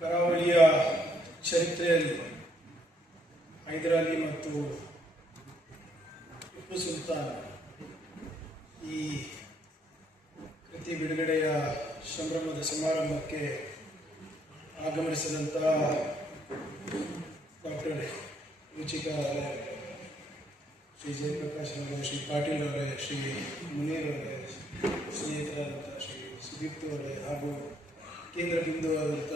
ಕರಾವಳಿಯ ಚರಿತ್ರೆಯಲ್ಲಿ ಹೈದರಾಲಿ ಮತ್ತು ಟಿಪ್ಪು ಸುಲ್ತಾನ್ ಈ ಕೃತಿ ಬಿಡುಗಡೆಯ ಸಂಭ್ರಮದ ಸಮಾರಂಭಕ್ಕೆ ಆಗಮಿಸಿದಂಥ ಡಾಕ್ಟರ್ ರುಚಿಕಾ ಅವರೇ, ಶ್ರೀ ಜಯಪ್ರಕಾಶ್ ಅವರೇ, ಶ್ರೀ ಪಾಟೀಲ್ ಅವರೇ, ಶ್ರೀ ಮುನೀರ್ ಅವರೇ, ಸ್ನೇಹಿತರಾದಂಥ ಶ್ರೀ ಸುದೀಪ್ತು ಅವರೇ ಹಾಗೂ ಕೇಂದ್ರ ಬಿಂದು ಆದಂಥ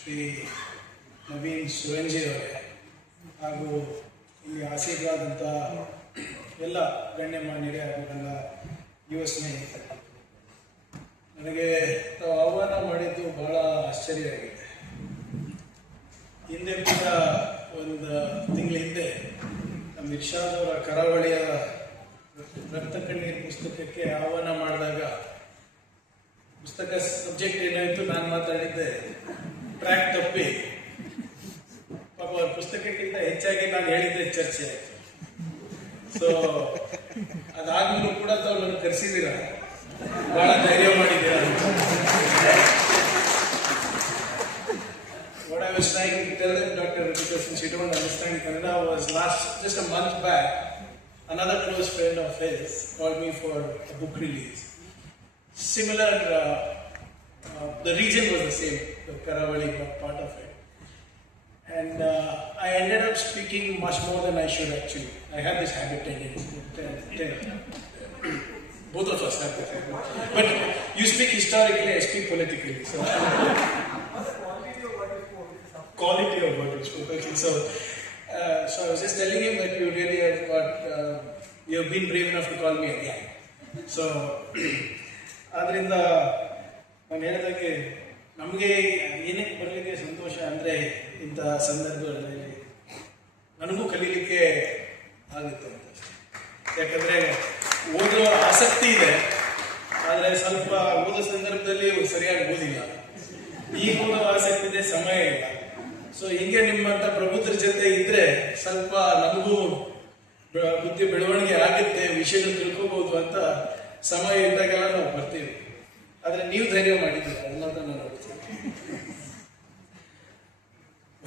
ಶ್ರೀ ನವೀನ್ ಸುರಂಜಿ ಅವರೇ ಹಾಗೂ ಇಲ್ಲಿ ಆಸೀನರಾದಂಥ ಎಲ್ಲ ಗಣ್ಯಮಾನ್ಯರೇ ಹಾಗೂ ನನ್ನ ಯುವ ಸ್ನೇಹಿತರು, ನನಗೆ ತಾವು ಆಹ್ವಾನ ಮಾಡಿದ್ದು ಬಹಳ ಆಶ್ಚರ್ಯ ಆಗಿದೆ. ಹಿಂದೆ ಕೂಡ ಒಂದು ತಿಂಗಳ ಹಿಂದೆ ನಮ್ಮ ಇರ್ಷಾದ್ ಅವರ ಕರಾವಳಿಯ ರಕ್ತ ಕಣ್ಣೀರು ಪುಸ್ತಕಕ್ಕೆ ಆಹ್ವಾನ ಮಾಡಿದಾಗ ಪುಸ್ತಕ ಸಬ್ಜೆಕ್ಟ್ ಏನಾಯಿತು, ನಾನು ಮಾತಾಡಿದ್ದೆ ಟ್ರ್ಯಾಕ್ ತಪ್ಪಿ ಪಾಪ ಅವ್ರ ಪುಸ್ತಕಕ್ಕಿಂತ ಹೆಚ್ಚಾಗಿ ನಾನು ಹೇಳಿದ್ದೆ ಚರ್ಚೆ ಆಯಿತು. ಸೊ ಅದಾದ್ಮೇಲೂ ಕೂಡ ತಾವು ನನಗೆ ಕರೆಸಿದ್ದೀರ, ಬಹಳ ಧೈರ್ಯ ಮಾಡಿದ್ದೀರ. What I was trying to tell them, Dr. Ruchika, since you don't understand Kannada, was just a month back, another close friend of his called me for a book release. Similar, the region was the same, the Karavali part of it. And I ended up speaking much more than I should actually. I have this habit both of us have this habit. But you speak historically, I speak politically. So quality of what you spoke. Okay, so I was just telling him that you really have got, you have been brave enough to call me again. So, ಆದ್ರಿಂದ ನಾನು ಹೇಳಿದಾಗೆ ನಮಗೆ ಏನಕ್ಕೆ ಬರಲಿಕ್ಕೆ ಸಂತೋಷ ಅಂದರೆ ಇಂಥ ಸಂದರ್ಭಗಳಲ್ಲಿ ನನಗೂ ಕಲೀಲಿಕ್ಕೆ ಆಗುತ್ತೆ ಅಂತ. ಯಾಕಂದರೆ ಓದೋ ಆಸಕ್ತಿ ಇದೆ, ಆದರೆ ಸ್ವಲ್ಪ ಓದೋ ಸಂದರ್ಭದಲ್ಲಿ ಸರಿಯಾಗಿ ಓದಿಲ್ಲ. ಈಗ ಓದೋ ಆಸಕ್ತಿ ಇದೆ, ಸಮಯ ಇಲ್ಲ. ಸೊ ಹಿಂಗೆ ನಿಮ್ಮಂಥ ಪ್ರಬುದ್ಧರ ಜೊತೆ ಇದ್ರೆ ಸ್ವಲ್ಪ ನಮಗೂ ಬುದ್ಧಿ ಬೆಳವಣಿಗೆ ಆಗುತ್ತೆ, ವಿಷಯಗಳು ತಿಳ್ಕೋಬಹುದು ಅಂತ ಸಮಯ ಇದ್ದಾಗೆಲ್ಲ ನಾವು ಬರ್ತೀವಿ. ಆದರೆ ನೀವು ಧೈರ್ಯ ಮಾಡಿದ್ದೀರ, ಅದನ್ನ ನಾನು ನೋಡ್ತೀನಿ.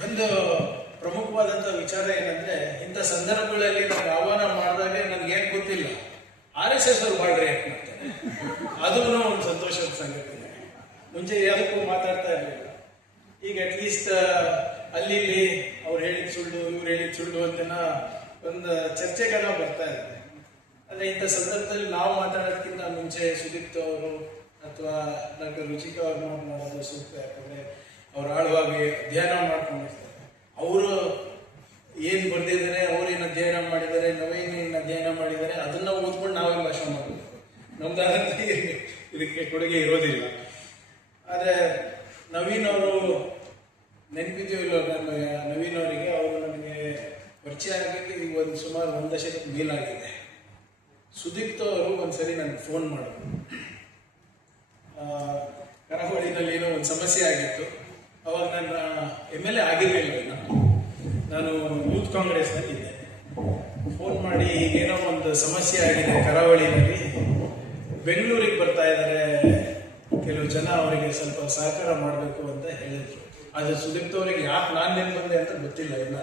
ಒಂದು ಪ್ರಮುಖವಾದಂಥ ವಿಚಾರ ಏನಂದ್ರೆ, ಇಂಥ ಸಂದರ್ಭಗಳಲ್ಲಿ ನಮ್ಗೆ ಆಹ್ವಾನ ಮಾಡಿದಾಗ ನನ್ಗೆ ಏನ್ ಗೊತ್ತಿಲ್ಲ, RSS ಅವ್ರು ಮಾಡ್ರಿ ಯಾಕೆ ಮಾಡ್ತಾರೆ, ಅದೂ ಒಂದು ಸಂತೋಷದ ಸಂಗತಿ. ಮುಂಚೆ ಯಾವುದಕ್ಕೂ ಮಾತಾಡ್ತಾ ಇರಲಿಲ್ಲ. ಈಗ ಅಟ್ಲೀಸ್ಟ್ ಅಲ್ಲಿ ಇಲ್ಲಿ ಅವ್ರು ಹೇಳಿದ ಸುಳ್ಳು, ಇವ್ರು ಹೇಳಿದ ಸುಳ್ಳು ಅಂತೆಲ್ಲ ಒಂದು ಚರ್ಚೆಗೆಲ್ಲ ಬರ್ತಾ ಇದೆ. ಆದರೆ ಇಂಥ ಸಂದರ್ಭದಲ್ಲಿ ನಾವು ಮಾತಾಡೋದಕ್ಕಿಂತ ಮುಂಚೆ ಸುದೀಪ್ತು ಅವರು ಅಥವಾ ಡಾಕ್ಟರ್ ರುಚಿಕಾ ಅವ್ರು ಮಾಡೋದು ಸೂಕ್ತ. ಯಾಕಂದರೆ ಅವ್ರು ಆಳವಾಗಿ ಅಧ್ಯಯನ ಮಾಡ್ಕೊಂಡಿರ್ತಾರೆ. ಅವರು ಏನು ಬರೆದಿದ್ದಾರೆ, ಅವ್ರು ಏನು ಅಧ್ಯಯನ ಮಾಡಿದ್ದಾರೆ, ನವೀನ್ ಏನು ಅಧ್ಯಯನ ಮಾಡಿದ್ದಾರೆ, ಅದನ್ನ ಓದ್ಕೊಂಡು ನಾವೇ ಭಾಷಣ ಮಾಡಬೇಕು. ನಮ್ದಾದಂತ ಇದಕ್ಕೆ ಕೊಡುಗೆ ಇರೋದಿಲ್ಲ. ಆದರೆ ನವೀನ್ ಅವರು ನೆನಪಿದೆಯೋ ಇಲ್ಲ, ನವೀನ್ ಅವರಿಗೆ ಅವರು ನನಗೆ ಪರಿಚಯ ಆಗಲಿಕ್ಕೆ ಈಗ ಒಂದು ಸುಮಾರು 1 ದಶಕಕ್ಕೆ ಮೇಲಾಗಿದೆ. ಸುದೀಪ್ತು ಅವರು ಒಂದ್ಸರಿ ನನಗೆ ಫೋನ್ ಮಾಡಿದ್ರು. ಕರಾವಳಿನಲ್ಲಿ ಏನೋ ಒಂದು ಸಮಸ್ಯೆ ಆಗಿತ್ತು. ಅವಾಗ ನನ್ನ MLA ಆಗಿರಲಿಲ್ಲ, ನಾನು ಯೂತ್ ಕಾಂಗ್ರೆಸ್ನಲ್ಲಿ ಇದ್ದೆ. ಫೋನ್ ಮಾಡಿ ಈಗೇನೋ ಒಂದು ಸಮಸ್ಯೆ ಆಗಿದೆ ಕರಾವಳಿನಲ್ಲಿ, ಬೆಂಗಳೂರಿಗೆ ಬರ್ತಾ ಇದ್ದಾರೆ ಕೆಲವು ಜನ, ಅವರಿಗೆ ಸ್ವಲ್ಪ ಸಹಕಾರ ಮಾಡಬೇಕು ಅಂತ ಹೇಳಿದ್ರು. ಆದರೆ ಸುದೀಪ್ತು ಅವರಿಗೆ ಯಾಕೆ ನಾನು ಏನು ಬಂದೆ ಅಂತ ಗೊತ್ತಿಲ್ಲ ಇನ್ನ.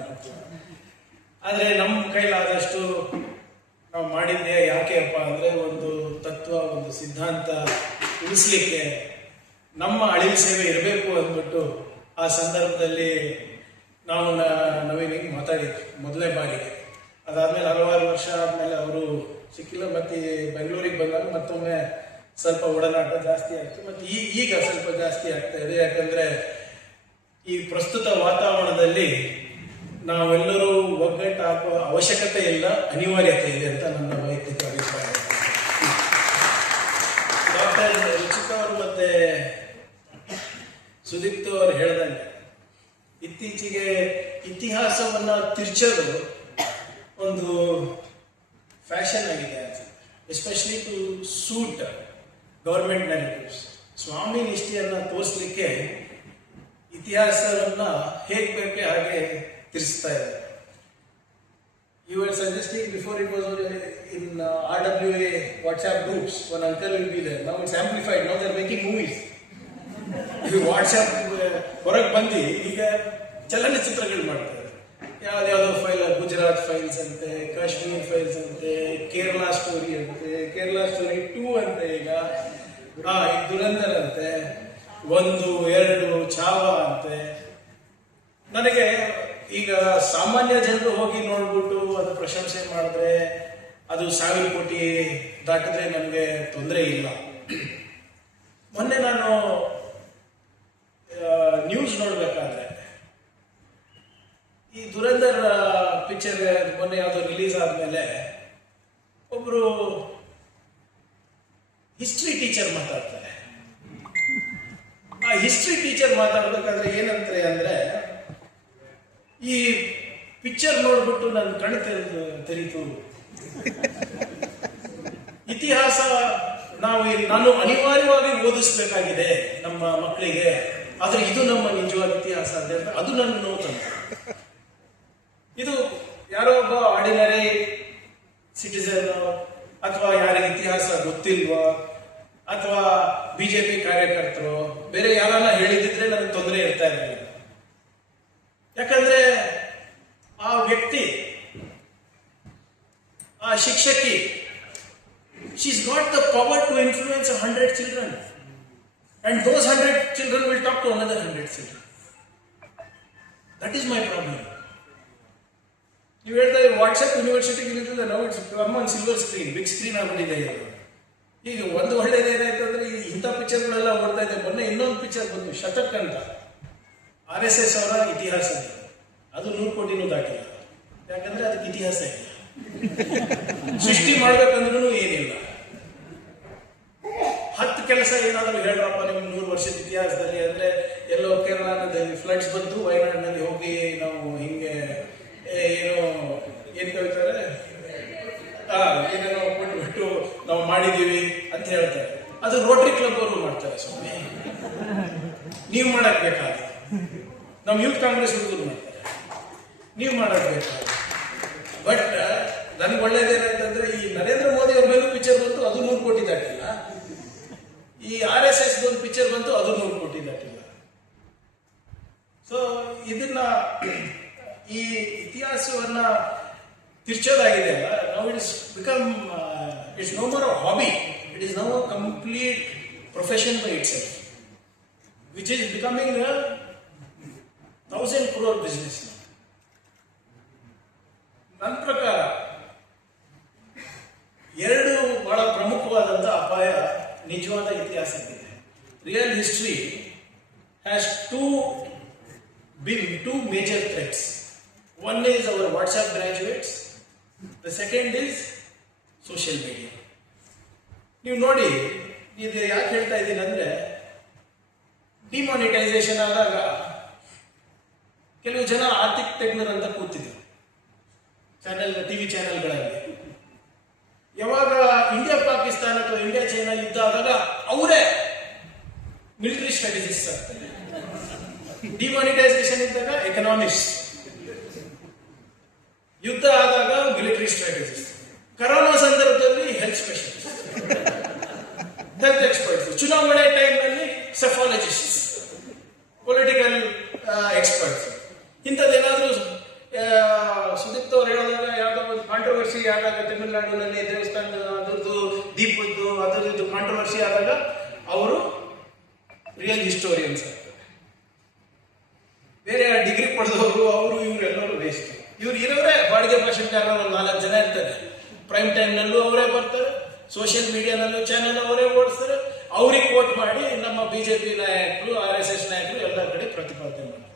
ಆದರೆ ನಮ್ಮ ಕೈಲಾದಷ್ಟು ನಾವು ಮಾಡಿದ್ದೆ. ಯಾಕೆಪ್ಪ ಅಂದರೆ, ಒಂದು ತತ್ವ, ಒಂದು ಸಿದ್ಧಾಂತ ಉಳಿಸ್ಲಿಕ್ಕೆ ನಮ್ಮ ಅಳಿಲು ಸೇವೆ ಇರಬೇಕು ಅಂದ್ಬಿಟ್ಟು ಆ ಸಂದರ್ಭದಲ್ಲಿ ನಾವು ನವೀನಿಗೆ ಮಾತಾಡಿದ್ವಿ ಮೊದಲನೇ ಬಾರಿಗೆ. ಅದಾದಮೇಲೆ ಹಲವಾರು ವರ್ಷ ಆದಮೇಲೆ ಅವರು ಸಿಕ್ಕಿಲ್ಲ. ಮತ್ತು ಬೆಂಗಳೂರಿಗೆ ಬಂದಾಗ ಮತ್ತೊಮ್ಮೆ ಸ್ವಲ್ಪ ಒಡನಾಟ ಜಾಸ್ತಿ ಆಯಿತು. ಮತ್ತು ಈಗ ಸ್ವಲ್ಪ ಜಾಸ್ತಿ ಆಗ್ತಾ ಇದೆ. ಯಾಕಂದರೆ ಈ ಪ್ರಸ್ತುತ ವಾತಾವರಣದಲ್ಲಿ ನಾವೆಲ್ಲರೂ ಒಗ್ಗಟ್ಟು ಹಾಕುವ ಅವಶ್ಯಕತೆ ಇಲ್ಲ, ಅನಿವಾರ್ಯತೆ ಇದೆ ಅಂತ ನನ್ನ ವೈಯಕ್ತಿಕ ಅಭಿಪ್ರಾಯ. ಡಾಕ್ಟರ್ ರುಚಿಕಾ ಅವರು ಮತ್ತೆ ಸುದೀಪ್ತು ಅವರು ಹೇಳ್ದಂಗೆ ಇತ್ತೀಚೆಗೆ ಇತಿಹಾಸವನ್ನ ತಿರ್ಚೋದು ಒಂದು ಫ್ಯಾಷನ್ ಆಗಿದೆ ಅನ್ಸುತ್ತೆ. Especially to suit government narratives. ಸ್ವಾಮಿ ನಿಷ್ಠೆಯನ್ನು ತೋರಿಸ್ಲಿಕ್ಕೆ ಇತಿಹಾಸವನ್ನ ಹೇಗೆ ಬೇಕೆ ಹಾಗೆ ತಿರ್ಸ್ತಾ ಇದ್ದಾರೆ. You were suggesting before it was in RWA WhatsApp groups, one uncle will be there. Now it's amplified. Now they're making movies. WhatsApp ಹೊರಗೆ ಬಂದು ಈಗ ಚಲನಚಿತ್ರಗಳು ಮಾಡ್ತಾರೆ. ಯಾವ್ದಾವ್ದೋ ಫೈಲ್, ಗುಜರಾತ್ ಫೈಲ್ಸ್ ಅಂತೆ, ಕಾಶ್ಮೀರ್ ಫೈಲ್ಸ್ ಅಂತೆ, ಕೇರಳ ಸ್ಟೋರಿ ಅಂತೆ, ಕೇರಳ ಸ್ಟೋರಿ 2 ಅಂತೆ, ಈಗ ದುರಂಧರ್ ಅಂತೆ, 1, 2 ಛಾವ ಅಂತೆ. ನನಗೆ ಈಗ ಸಾಮಾನ್ಯ ಜನರು ಹೋಗಿ ನೋಡ್ಬಿಟ್ಟು ಅದು ಪ್ರಶಂಸೆ ಮಾಡಿದ್ರೆ, ಅದು 1000 ಕೋಟಿ ದಾಟಿದ್ರೆ ನನಗೆ ತೊಂದರೆ ಇಲ್ಲ. ಮೊನ್ನೆ ನಾನು ನ್ಯೂಸ್ ನೋಡ್ಬೇಕಾದ್ರೆ ಈ ದುರಂಧರ್ ಪಿಕ್ಚರ್ ಮೊನ್ನೆ ಯಾವುದು ರಿಲೀಸ್ ಆದ್ಮೇಲೆ ಒಬ್ರು ಹಿಸ್ಟ್ರಿ ಟೀಚರ್ ಮಾತಾಡ್ತಾರೆ. ಆ ಹಿಸ್ಟ್ರಿ ಟೀಚರ್ ಮಾತಾಡ್ಬೇಕಾದ್ರೆ ಏನಂತಾರೆ ಅಂದ್ರೆ, ಈ ಪಿಕ್ಚರ್ ನೋಡ್ಬಿಟ್ಟು ನನ್ನ ಕಣ್ಣು ತೆರೀತು. ಇತಿಹಾಸ ನಾನು ಅನಿವಾರ್ಯವಾಗಿ ಓದಿಸ್ಬೇಕಾಗಿದೆ ನಮ್ಮ ಮಕ್ಕಳಿಗೆ, ಆದ್ರೆ ಇದು ನಮ್ಮ ನಿಜವಾದ ಇತಿಹಾಸ ಅಂತ ಹೇಳ್ತಾರೆ. ಅದು ನನ್ನ ನೋವು ತಂತು. ಇದು ಯಾರೋ ಒಬ್ಬ ಆರ್ಡಿನರಿ ಸಿಟಿಸನ್ ಅಥವಾ ಯಾರಿಗೆ ಇತಿಹಾಸ ಗೊತ್ತಿಲ್ವೋ ಅಥವಾ ಬಿಜೆಪಿ ಕಾರ್ಯಕರ್ತರು ಬೇರೆ ಯಾರನ್ನ ಹೇಳಿದ್ರೆ ನನಗೆ ತೊಂದರೆ ಇರ್ತಾ ಇರಲಿಲ್ಲ. ಯಾಕಂದ್ರೆ ಆ ವ್ಯಕ್ತಿ, ಆ ಶಿಕ್ಷಕಿ, she's got the power to influence 100 children, and those 100 children will talk to another 100 children. That is my problem. You heard the WhatsApp University now it's come on silver screen, big screen ಆಗ್ಬಿಟ್ಟಿದೆ. ಈಗ ಒಂದು ಒಳ್ಳೇದು ಏನಾಯ್ತು ಅಂದ್ರೆ, ಇಂಥ ಪಿಕ್ಚರ್ಗಳೆಲ್ಲ ಓಡ್ತಾ ಇದೆ. ಮೊನ್ನೆ ಇನ್ನೊಂದು ಪಿಕ್ಚರ್ ಬಂತು, ಶತಕ್ ಅಂತ, RSS ಅವರ ಇತಿಹಾಸ. ಅದು 100 ಕೋಟಿನೂ ದಾಟಿಲ್ಲ. ಯಾಕಂದ್ರೆ ಅದಕ್ಕೆ ಇತಿಹಾಸ ಇಲ್ಲ. ಸೃಷ್ಟಿ ಮಾಡ್ಬೇಕಂದ್ರೂ ಏನಿಲ್ಲ. 10 ಕೆಲಸ ಏನಾದರೂ ಹೇಳ್ರಪ್ಪ ನಿಮ್ಗೆ 100 ವರ್ಷದ ಇತಿಹಾಸದಲ್ಲಿ ಅಂದ್ರೆ, ಎಲ್ಲೋ ಕೇರಳದಲ್ಲಿ ಫ್ಲಡ್ಸ್ ಬಂತು, ವಯನಾಡಿನಲ್ಲಿ ಹೋಗಿ ನಾವು ಹಿಂಗೆ ಏನ್ ಕವಿತಾರೆ ಏನೇನೋ ಕೊಟ್ಬಿಟ್ಟು ನಾವು ಮಾಡಿದೀವಿ ಅಂತ ಹೇಳ್ತಾರೆ. ಅದು ರೋಟರಿ ಕ್ಲಬ್ ಅವರು ಮಾಡ್ತಾರೆ. ಸ್ವಾಮಿ, ನೀವು ಮಾಡಕ್ ಬೇಕಾದ್ರೆ, ನಮ್ಮ ಯೂತ್ ಕಾಂಗ್ರೆಸ್ ಹುಡುಗರು ಮಾಡ್ತಾರೆ, ನೀವು ಮಾಡಕ್ ಬೇಕಾದ್ರೆ. ಬಟ್ ನನ್ಗೆ ಒಳ್ಳೇದೇನಾಯ್ತಂದ್ರೆ, ಈ ನರೇಂದ್ರ ಮೋದಿ ಅವ್ರ ಮೇಲೂ ಪಿಕ್ಚರ್ ಬಂತು, ಅದು 100 ಕೋಟಿ ದಾಟಿಲ್ಲ. ಈ RSS ಒಂದು ಪಿಕ್ಚರ್ ಬಂತು, ಅದು 100 ಕೋಟಿ ದಾಟಿಲ್ಲ. ಸೊ ಇದನ್ನ, ಈ ಇತಿಹಾಸವನ್ನ ತಿರ್ಚೋದಾಗಿದೆ ಅಲ್ಲ, ನಾವು it's become it's no more a hobby, it is no a complete profession by itself, which is becoming 1000 crore business. ನನ್ನ ಪ್ರಕಾರ 2 ಬಹಳ ಪ್ರಮುಖವಾದಂಥ ಅಪಾಯ ನಿಜವಾದ ಇತಿಹಾಸಕ್ಕಿದೆ. Real history has two major threats. One is our WhatsApp graduates, the second is social media. ನೀವು ನೋಡಿ, ಇದು ಯಾಕೆ ಹೇಳ್ತಾ ಇದ್ದೀನಿ ಅಂದ್ರೆ, ಡಿಮಾನಿಟೈಸೇಷನ್ ಆದಾಗ ಕೆಲವು ಜನ ಆರ್ಥಿಕ ತಜ್ಞರು ಅಂತ ಕೂತಿದ್ರು ಟಿವಿ ಚಾನೆಲ್ಗಳಲ್ಲಿ. ಯಾವಾಗ ಇಂಡಿಯಾ ಪಾಕಿಸ್ತಾನ ಅಥವಾ ಇಂಡಿಯಾ ಚೈನಾ ಯುದ್ಧ ಆದಾಗ ಅವರೇ ಮಿಲಿಟರಿ ಸ್ಟ್ರಾಟಜಿಸ್ಟ್ ಆಗ್ತಾರೆ. ಡಿಮಾನಿಟೈಸೇಷನ್ ಇದ್ದಾಗ ಎಕನಾಮಿಕ್ಸ್, ಯುದ್ಧ ಆದಾಗ ಮಿಲಿಟರಿ ಸ್ಟ್ರಾಟಜಿಸ್ಟ್, ಕರೋನಾ ಸಂದರ್ಭದಲ್ಲಿ ಹೆಲ್ತ್ ಸ್ಪೆಷಲಿಸ್ಟ್, ಹೆಲ್ತ್ ಎಕ್ಸ್ಪರ್ಟ್ಸ್, ಚುನಾವಣೆ ಟೈಮ್ನಲ್ಲಿ ಸೆಫಾಲಜಿಸ್ಟ್, ಪೊಲಿಟಿಕಲ್ ಎಕ್ಸ್ಪರ್ಟ್ಸ್. ಇಂಥದ್ದೇನಾದ್ರೂ ಸುದೀಪ್ ಅವ್ರು ಹೇಳಿದಾಗ ಯಾವುದೋ ಒಂದು ಕಾಂಟ್ರವರ್ಸಿ ಆದಾಗ, ತಮಿಳುನಾಡಿನಲ್ಲಿ ದೇವಸ್ಥಾನದ ಅದರದ್ದು ದೀಪದ್ದು ಅದರದ್ದು ಕಾಂಟ್ರವರ್ಸಿ ಆದಾಗ ಅವರು ರಿಯಲ್ ಹಿಸ್ಟೋರಿಯನ್ಸ್ ಆಗ್ತಾರೆ. ಬೇರೆ ಡಿಗ್ರಿ ಪಡೆದವರು ಅವರು ಇವರೆಲ್ಲರೂ ವೇಸ್ಟ್. ಇವ್ರು ಇರೋರೇ ಬಾಡಿಗೆ ಭಾಷಣಕಾರರು ಒಂದು 4 ಜನ ಇರ್ತಾರೆ. ಪ್ರೈಮ್ ಟೈಮ್ನಲ್ಲೂ ಅವರೇ ಬರ್ತಾರೆ, ಸೋಷಿಯಲ್ ಮೀಡಿಯಾನಲ್ಲೂ ಚಾನೆಲ್ ಅವರೇ ಓಡಿಸ್ತಾರೆ. ಅವ್ರಿಗೆ ವೋಟ್ ಮಾಡಿ ನಮ್ಮ ಬಿಜೆಪಿ ನಾಯಕರು, RSS ನಾಯಕರು ಎಲ್ಲ ಕಡೆ ಪ್ರತಿಪಾದನೆ ಮಾಡ್ತಾರೆ.